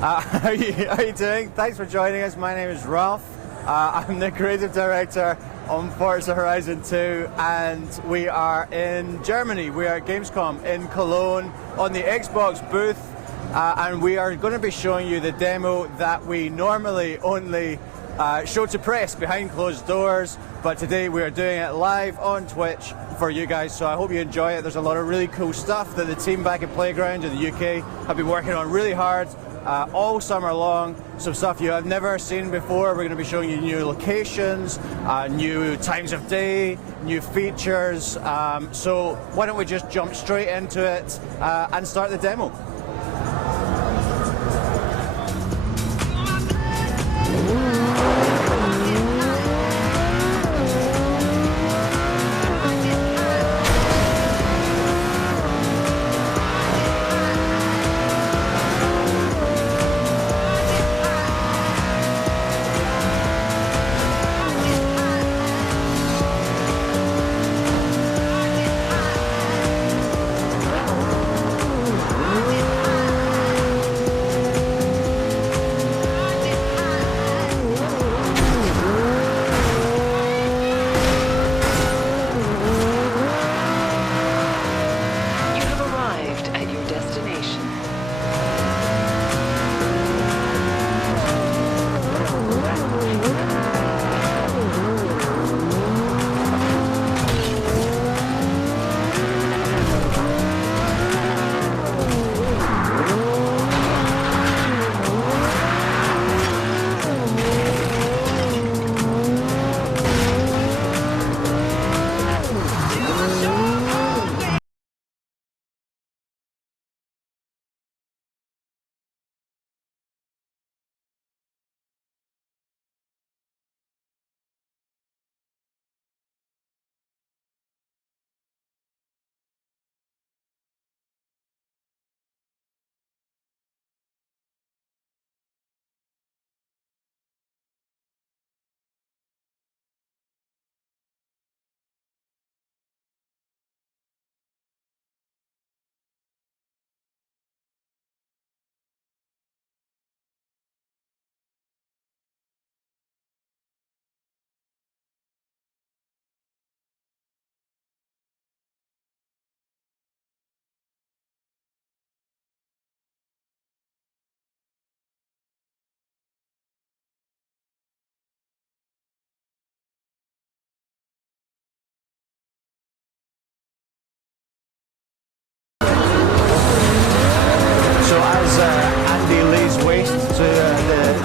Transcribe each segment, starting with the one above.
How are you doing? Thanks for joining us. My name is Ralph. I'm the creative director on Forza Horizon 2, and we are in Germany. We are at Gamescom in Cologne on the Xbox booth, and we are going to be showing you the demo that we normally only show to press behind closed doors, but today we are doing it live on Twitch for you guys, so I hope you enjoy it. There's a lot of really cool stuff that the team back at Playground in the UK have been working on really hard all summer long. Some stuff you have never seen before. We're going to be showing you new locations, new times of day, new features. So why don't we just jump straight into it and start the demo.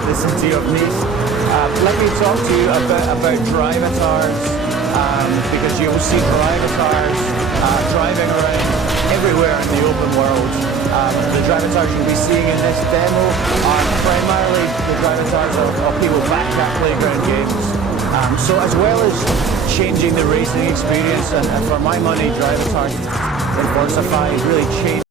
The city of Nice. Let me talk to you about drivatars, because you will see drivatars driving around everywhere in the open world. The drivatars you'll be seeing in this demo are primarily the drivatars of people back at Playground Games. So as well as changing the racing experience, and for my money, drivatars in Forza 5 really changed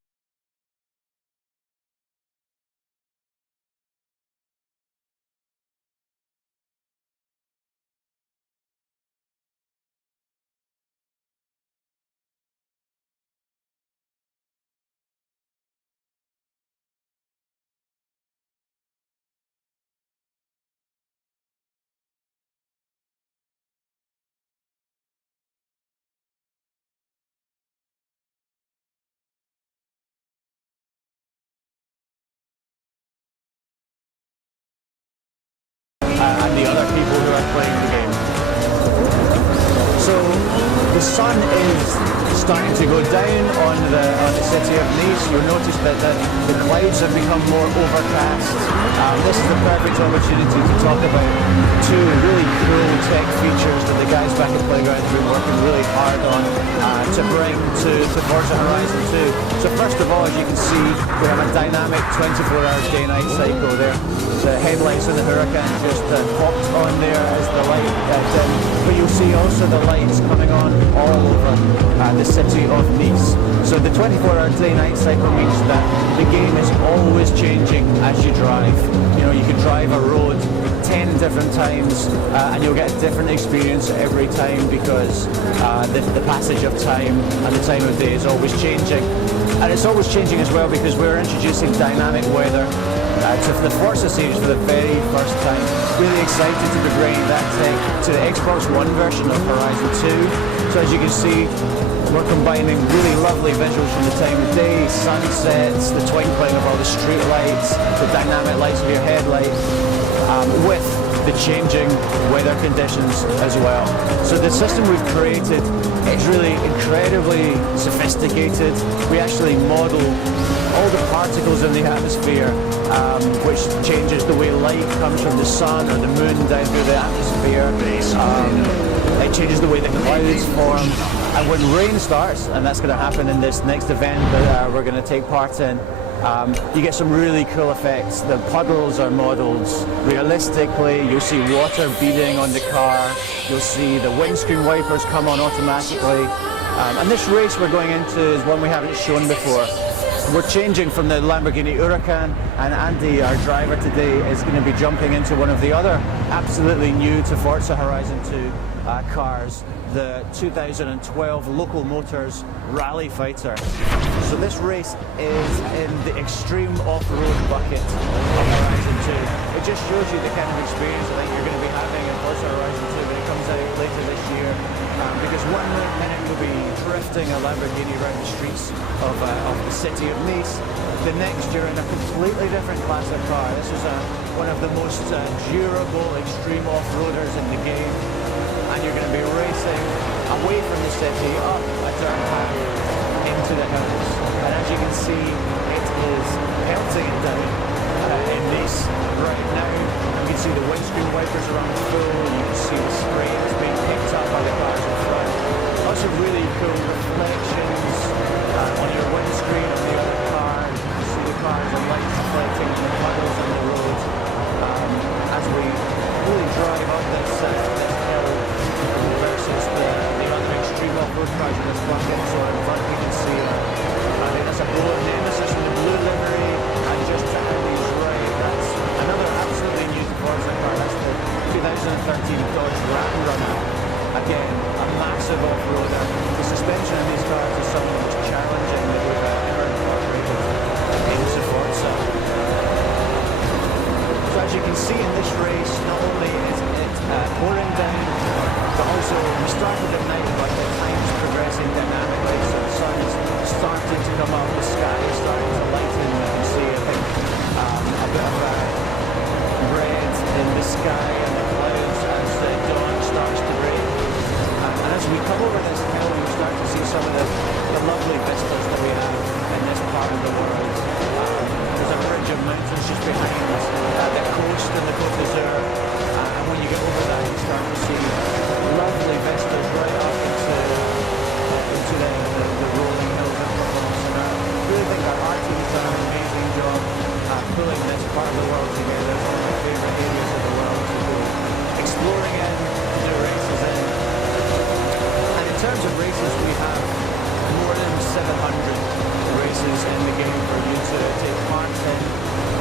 and the other people who are playing the game. So the sun is starting to go down on the city of Nice. You'll notice that the clouds have become more overcast. This is the perfect opportunity to talk about two really cool tech features that the guys back at Playground have been working really hard on to bring to Forza Horizon 2. So first of all, as you can see, we have a dynamic 24-hour day-night cycle there. The headlights on the Huracan just popped on there as the light dimmed, but you'll see also the lights coming on all over the city of Nice. So the 24-hour day-night cycle means that the game is always changing as you drive. You know, you can drive a road 10 different times and you'll get a different experience every time, because the passage of time and the time of day is always changing. And it's always changing as well because we're introducing dynamic weather. to the Forza series for the very first time. Really excited to be bringing that tech to the Xbox One version of Horizon 2. So as you can see, we're combining really lovely visuals from the time of day, sunsets, the twinkling of all the street lights, the dynamic lights of your headlights, with the changing weather conditions as well. So the system we've created is really incredibly sophisticated. We actually model all the particles in the atmosphere, which changes the way light comes from the sun or the moon down through the atmosphere. It changes the way the clouds form. And when rain starts, and that's going to happen in this next event that we're going to take part in, you get some really cool effects. The puddles are modelled realistically. You'll see water beading on the car. You'll see the windscreen wipers come on automatically. And this race we're going into is one we haven't shown before. We're changing from the Lamborghini Huracan, and Andy, our driver today, is going to be jumping into one of the other absolutely new to Forza Horizon 2 cars, the 2012 Local Motors Rally Fighter. So this race is in the extreme off-road bucket of Horizon 2. It just shows you the kind of experience I think you're going to be having in Forza Horizon 2 when it comes out later this year. Because one minute you'll be drifting a Lamborghini around the streets of the city of Nice. The next you're in a completely different class of car. This is one of the most durable extreme off-roaders in the game. And you're going to be racing away from the city, up a dirt path into the hills. And as you can see, it is pelting it down in Nice right now. You can see the windscreen wipers around full. You can see the spray that's being picked up by the cars in front. Lots of really cool reflections on your windscreen of the other car. You can see the cars and lights reflecting on the puddles on the road as we really drive up this hill versus the other extreme off-road cars in this bucket. So in front you can see I think that's a blue Nemesis with a blue livery, and just to Andy's right, that's another absolutely new Forza car. That's the 2013 Dodge Ram Runner. Again, a massive off-roader. The suspension in these cars is some of the most challenging that we've ever incorporated into Forza. So as you can see in this race, not only is it pouring down, but also we started at night, but the time's progressing dynamically. So the sun's starting to come up, the sky is starting to lighten. You can see, I think, a bit of red in the sky and the clouds as the dawn starts to break. And as we come over this hill, you start to see some of the lovely vistas that we have in this part of the world. There's a ridge of mountains just behind us, the coast and the Côte d'Azur. And when you get over that, you start to see lovely vistas right up into the rolling hills of Provence. And I really think our team's done an amazing job pulling this part of the world together. It's one of my favourite areas of the world to go exploring in, to do races in. And in terms of races, we have more than 700 races in the game for you to take part in.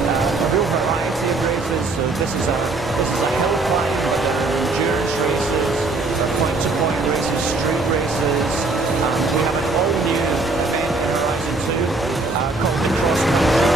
A real variety of races. So this is a hill climb, but there are endurance races, there are point-to-point races, street races. We have an all-new event in Horizon 2 called the Cross Country.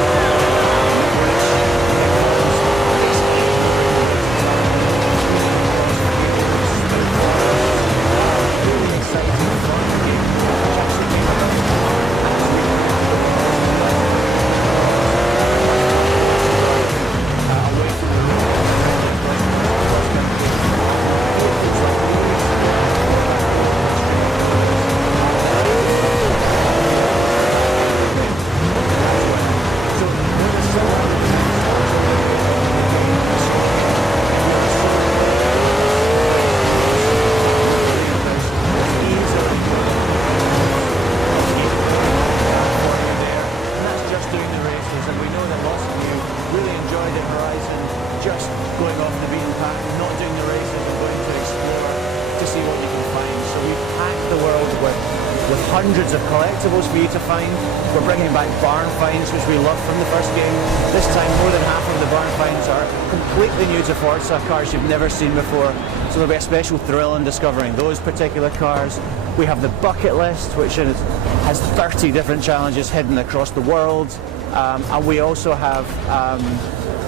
Hundreds of collectibles for you to find. We're bringing back barn finds, which we love from the first game. This time more than half of the barn finds are completely new to Forza, cars you've never seen before. So there'll be a special thrill in discovering those particular cars. We have the bucket list, which has 30 different challenges hidden across the world. and we also have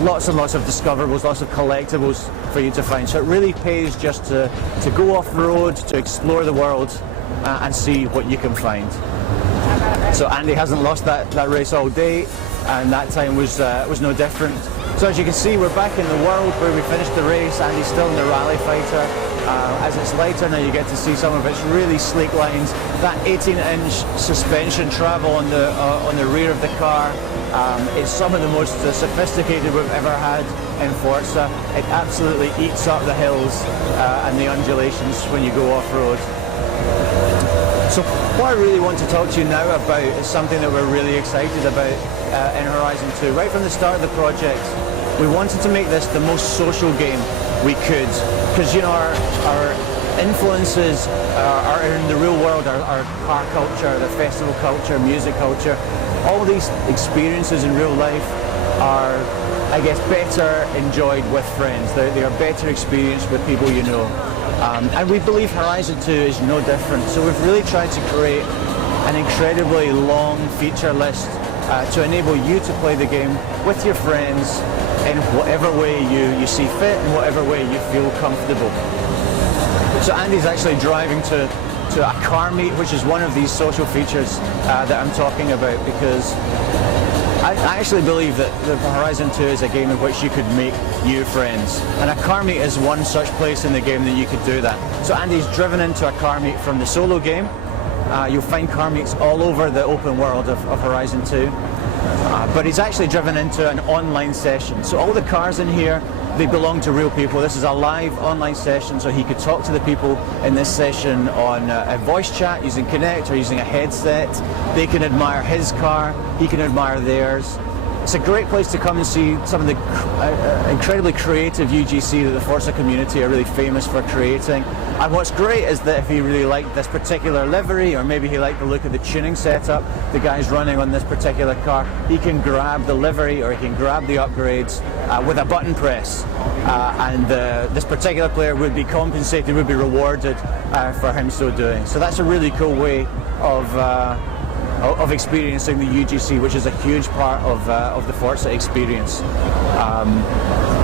lots and lots of discoverables, lots of collectibles for you to find. So it really pays just to go off-road, to explore the world, and see what you can find. So Andy hasn't lost that race all day, and that time was no different. So as you can see, we're back in the world where we finished the race. Andy's still in the Rally Fighter. As it's lighter now, you get to see some of its really sleek lines. That 18-inch suspension travel on the rear of the car is some of the most sophisticated we've ever had in Forza. It absolutely eats up the hills and the undulations when you go off-road. So what I really want to talk to you now about is something that we're really excited about in Horizon 2. Right from the start of the project, we wanted to make this the most social game we could, because, you know, our influences are in the real world, our car culture, the festival culture, music culture. All these experiences in real life are, I guess, better enjoyed with friends. They are better experienced with people you know. And we believe Horizon 2 is no different. So we've really tried to create an incredibly long feature list to enable you to play the game with your friends in whatever way you see fit, in whatever way you feel comfortable. So Andy's actually driving to a car meet, which is one of these social features that I'm talking about, because I actually believe that Horizon 2 is a game in which you could make new friends. And a car meet is one such place in the game that you could do that. So Andy's driven into a car meet from the solo game. You'll find car meets all over the open world of Horizon 2. But he's actually driven into an online session. So all the cars in here, they belong to real people. This is a live online session, so he could talk to the people in this session on a voice chat using Kinect or using a headset. They can admire his car, he can admire theirs. It's a great place to come and see some of the incredibly creative UGC that the Forza community are really famous for creating. And what's great is that if he really liked this particular livery, or maybe he liked the look of the tuning setup the guy's running on this particular car, he can grab the livery or he can grab the upgrades with a button press. And this particular player would be compensated, would be rewarded for him so doing. So that's a really cool way of experiencing the UGC, which is a huge part of the Forza experience.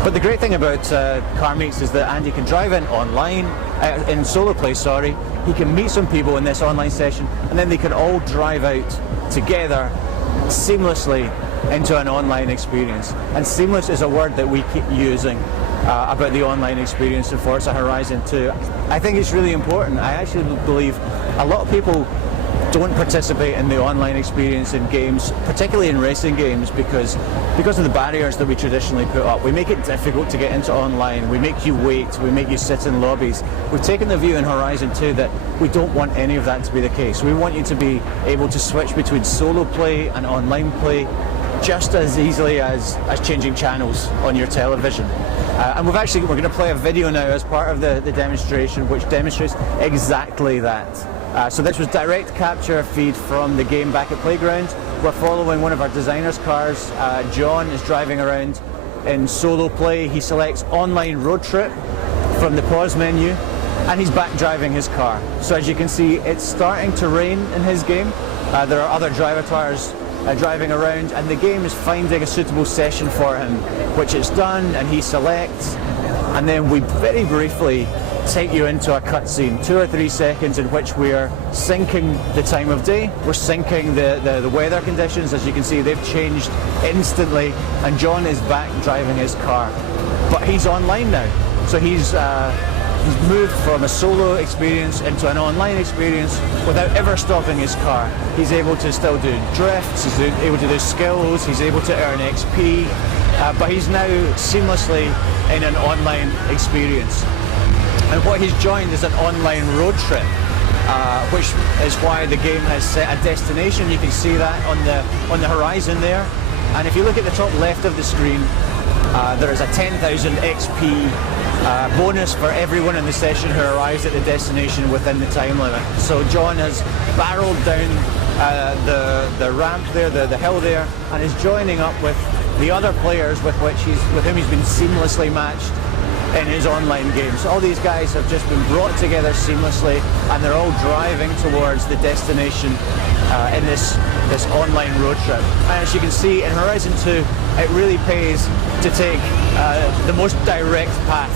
But the great thing about car meets is that Andy can drive in online, in solo play, sorry. He can meet some people in this online session, and then they can all drive out together seamlessly into an online experience. And seamless is a word that we keep using about the online experience in Forza Horizon 2. I think it's really important. I actually believe a lot of people don't participate in the online experience in games, particularly in racing games, because of the barriers that we traditionally put up. We make it difficult to get into online, we make you wait, we make you sit in lobbies. We've taken the view in Horizon 2 that we don't want any of that to be the case. We want you to be able to switch between solo play and online play just as easily as changing channels on your television. And we're going to play a video now as part of the demonstration which demonstrates exactly that. So this was direct capture feed from the game back at Playground. We're following one of our designers' cars. John is driving around in solo play. He selects online road trip from the pause menu, and he's back driving his car. So as you can see, it's starting to rain in his game. There are other driver cars driving around, and the game is finding a suitable session for him, which it's done, and he selects, and then we very briefly take you into a cutscene, 2 or 3 seconds, in which we're syncing the time of day, we're syncing the weather conditions. As you can see, they've changed instantly, and John is back driving his car. But he's online now, so he's moved from a solo experience into an online experience without ever stopping his car. He's able to still do drifts, he's able to do skills, he's able to earn XP, but he's now seamlessly in an online experience. And what he's joined is an online road trip, which is why the game has set a destination. You can see that on the horizon there. And if you look at the top left of the screen, there is a 10,000 XP bonus for everyone in the session who arrives at the destination within the time limit. So John has barreled down the ramp there, the hill there, and is joining up with the other players with whom he's been seamlessly matched in his online game. So all these guys have just been brought together seamlessly, and they're all driving towards the destination in this online road trip. And as you can see in Horizon 2, it really pays to take the most direct path.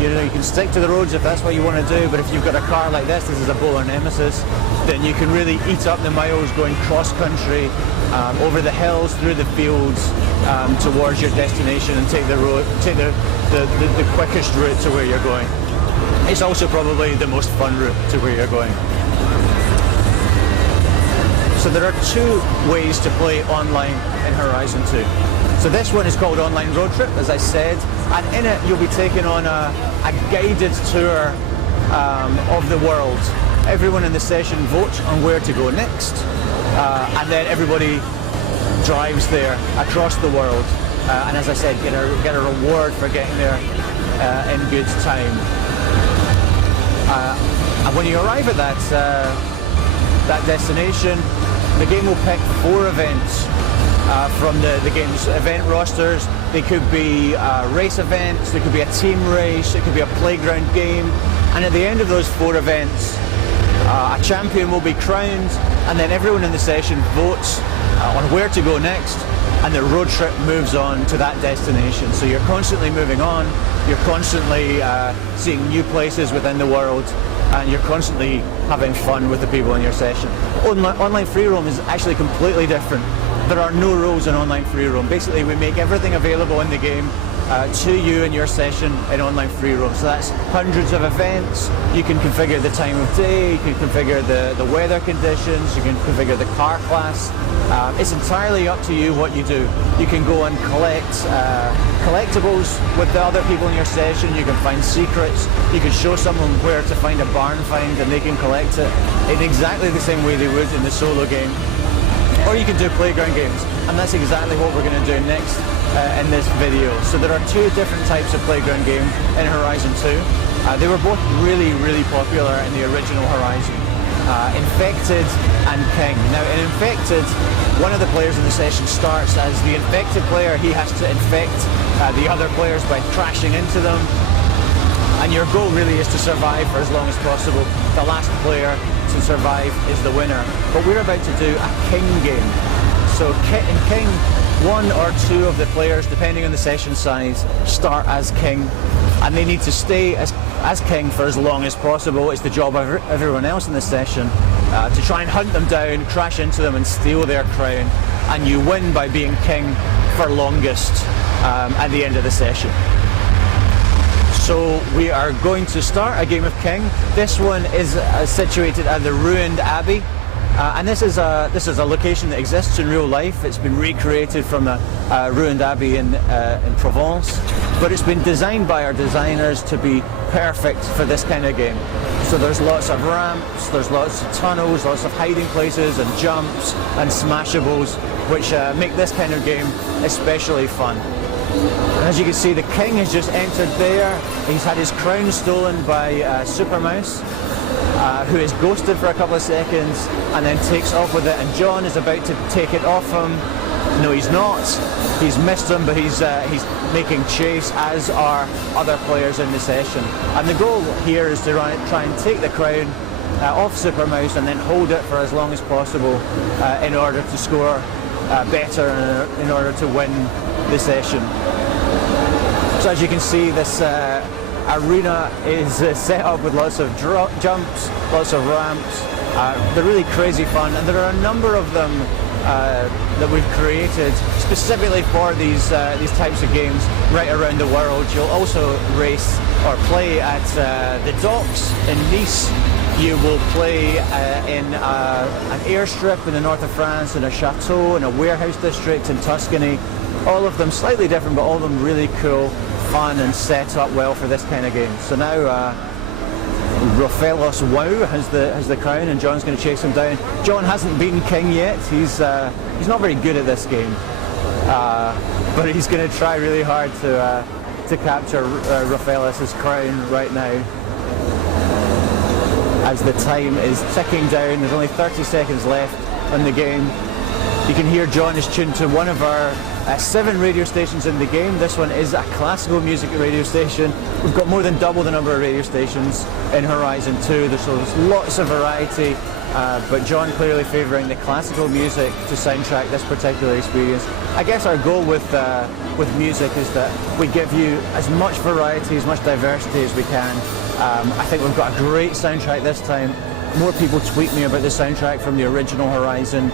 You know, you can stick to the roads if that's what you want to do, but if you've got a car like this is a Bowler Nemesis, then you can really eat up the miles going cross-country, over the hills, through the fields, towards your destination, and take the quickest route to where you're going. It's also probably the most fun route to where you're going. So there are two ways to play online in Horizon 2. So this one is called Online Road Trip, as I said, and in it you'll be taking on a guided tour of the world. Everyone in the session votes on where to go next, and then everybody drives there across the world, and as I said, get a reward for getting there in good time. And when you arrive at that destination, the game will pick 4 events from the game's event rosters. They could be race events, there could be a team race, it could be a playground game, and at the end of those 4 events, a champion will be crowned, and then everyone in the session votes on where to go next, and the road trip moves on to that destination. So you're constantly moving on, you're constantly seeing new places within the world, and you're constantly having fun with the people in your session. Online free roam is actually completely different. There are no rules in online free roam. Basically, we make everything available in the game to you in your session in online free roam. So that's hundreds of events. You can configure the time of day, you can configure the weather conditions, you can configure the car class. It's entirely up to you what you do. You can go and collect collectibles with the other people in your session, you can find secrets, you can show someone where to find a barn find and they can collect it in exactly the same way they would in the solo game. Or you can do playground games, and that's exactly what we're going to do next in this video. So there are 2 different types of playground game in Horizon 2. They were both really, really popular in the original Horizon. Infected and King. Now in Infected, one of the players in the session starts as the infected player. He has to infect the other players by crashing into them, and your goal really is to survive for as long as possible. The last player to survive is the winner. But we're about to do a King game. So in King, 1 or 2 of the players, depending on the session size, start as King, and they need to stay as King for as long as possible. It's the job of everyone else in the session to try and hunt them down, crash into them and steal their crown, and you win by being King for longest at the end of the session. So we are going to start a game of King. This one is situated at the ruined Abbey, and this is a location that exists in real life. It's been recreated from a ruined Abbey in Provence, but it's been designed by our designers to be perfect for this kind of game. So there's lots of ramps, there's lots of tunnels, lots of hiding places and jumps and smashables, which make this kind of game especially fun. As you can see, the King has just entered there. He's had his crown stolen by Super Mouse, who is ghosted for a couple of seconds and then takes off with it, and John is about to take it off him. No, he's not. He's missed him, but he's making chase, as are other players in the session. And the goal here is to try and take the crown off Super Mouse and then hold it for as long as possible in order to score better and in order to win the session. So as you can see, this arena is set up with lots of jumps, lots of ramps. They're really crazy fun, and there are a number of them that we've created specifically for these types of games right around the world. You'll also race or play at the docks in Nice. You will play in an airstrip in the north of France, in a chateau, in a warehouse district in Tuscany. All of them slightly different, but all of them really cool, fun, and set up well for this kind of game. So now Rofelos Wow has the crown, and John's going to chase him down. John hasn't beaten King yet. He's not very good at this game, but he's going to try really hard to capture Rofelos' crown right now. As the time is ticking down, there's only 30 seconds left on the game. You can hear John is tuned to one of our 7 radio stations in the game. This one is a classical music radio station. We've got more than double the number of radio stations in Horizon 2. There's lots of variety. but John clearly favouring the classical music to soundtrack this particular experience. I guess our goal with music is that we give you as much variety, as much diversity as we can. I think we've got a great soundtrack this time. More people tweet me about the soundtrack from the original Horizon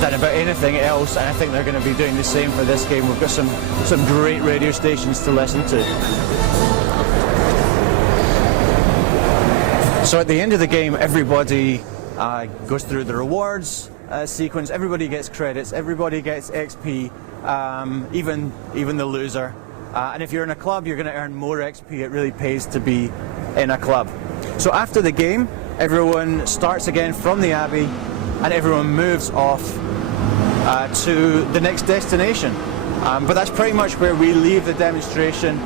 than about anything else, and I think they're going to be doing the same for this game. We've got some great radio stations to listen to. So at the end of the game, everybody goes through the rewards sequence. Everybody gets credits. Everybody gets XP, even the loser. And if you're in a club, you're going to earn more XP. It really pays to be in a club. So after the game, everyone starts again from the Abbey, and everyone moves off to the next destination. But that's pretty much where we leave the demonstration.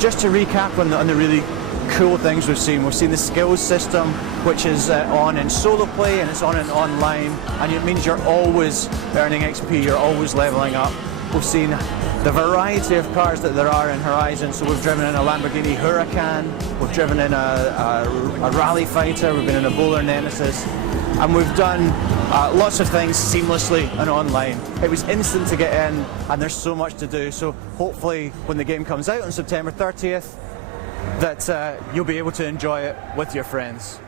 Just to recap on the really cool things we've seen the skills system, which is on in solo play and it's on in online, and it means you're always earning XP, you're always leveling up. We've seen the variety of cars that there are in Horizon. So we've driven in a Lamborghini Huracan, we've driven in a rally fighter, we've been in a Bowler Nemesis, and we've done lots of things seamlessly and online. It was instant to get in, and there's so much to do. So hopefully when the game comes out on September 30th, that you'll be able to enjoy it with your friends.